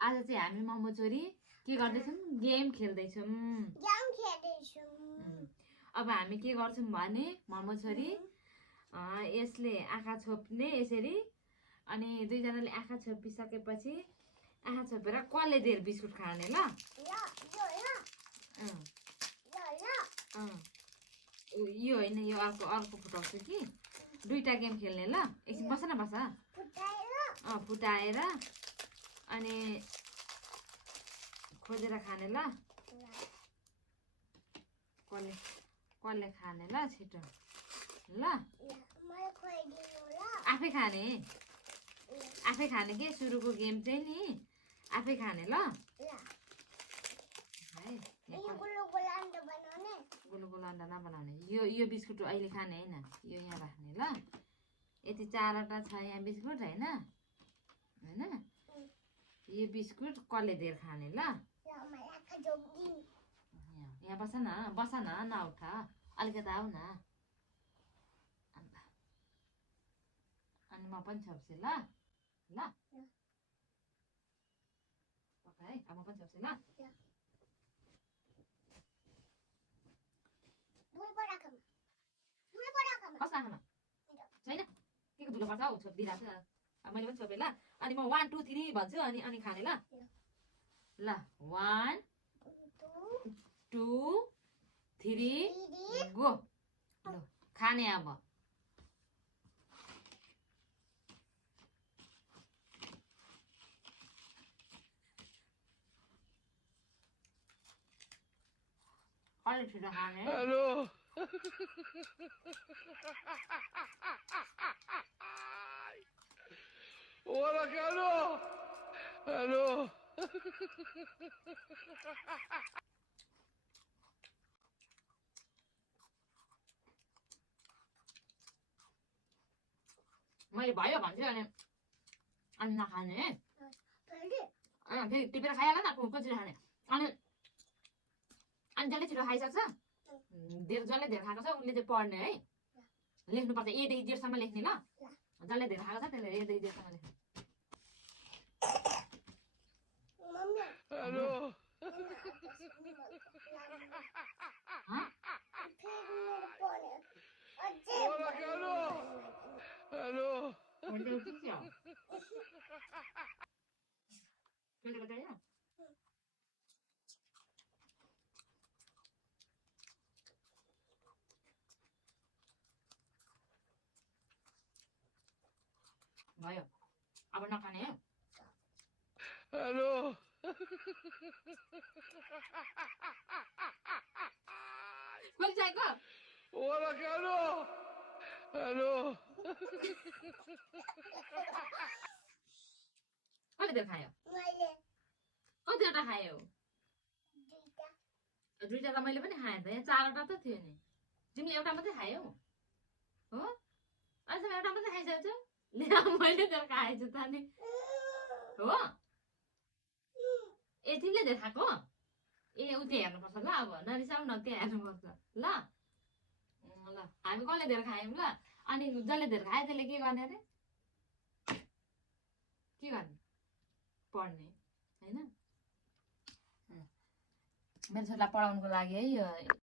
आज चाहिँ हामी मम्मो छोरी के गर्दैछौँ गेम खेल्दैछौँ अब हामी के गर्छौँ भने मम्मो छोरी यसले आँखा छोप्ने यसरी अनि दुईजनाले आँखा छोपिसकेपछि आँखा छोपेर कसले धेर बिस्कुट खाने ल यो होइन यो अर्को अर्को फुटाउँछु कि दुईटा गेम खेल्ने ल एकछिन बस न बस फुटाएर अनि खोजेर खाने ल कसले खाने ल छिटो ल आफै खाने के सुरुको गेम चाहिँ नि आफै खाने ल गोलो अन्डा नबनाउने यो बिस्कुट अहिले खाने होइन यो यहाँ राख्ने ल यति 4वटा छ यहाँ बिस्कुट होइन यो बिस्कुट कसले धेर खाने ल यहाँ बस न नउठ अलिकति आऊ न अनि म पनि छोप्छु ल है अब म पनि छोप्छु ल कस्तो आँखामा छैन के को धुलो पर्छ हौ छोपिदिइरहेको छु मैले पनि छोपेँ ल अनि म 1 2 3 भन्छु अनि खाने ल 1 2 3 गो ल खाने अब अलि छिटो खाने हेलो Hola, Carlos. Hello. मैले भयो भन्छु अनि नखाने फेरि टिपेर खाइहाल न कसरी खाने अनि जसले छिटो खाइसक्छ जसले धेर खाएको छ उसले चाहिँ पढ्ने है लेख्नुपर्छ एदेखि जेठसम्म लेख्ने ल जसले धेर खाएको छ त्यसले एदेखि जेठसम्म लेख्ने Hello. Hola, Carlos. Hello. भयो अब नखाने Hello. कहिले चाहिएको Hola, Carlos. Hello. कहिले धेर खायो कतिवटा खायो दुईटा त मैले पनि खाएँ त यहाँ 4वटा त थियो नि तिमीले एउटा मात्रै खायौ हो अहिलेसम्म एउटा मात्रै खाइसकेको छु मैले धेर खाएछु त नि हो ए तिमीले धेर खाएको ए उ त्यो हेर्नुपर्छ ल अब नरिसाउ न त्यहाँ हेर्नुपर्छ ल हामी कसले धेर खायौँ ल अनि जसले धेर खायो त्यसले के गर्ने अरे के गर्ने पढ्ने होइन मेरो छोरीलाई पढाउनुको लागि है यो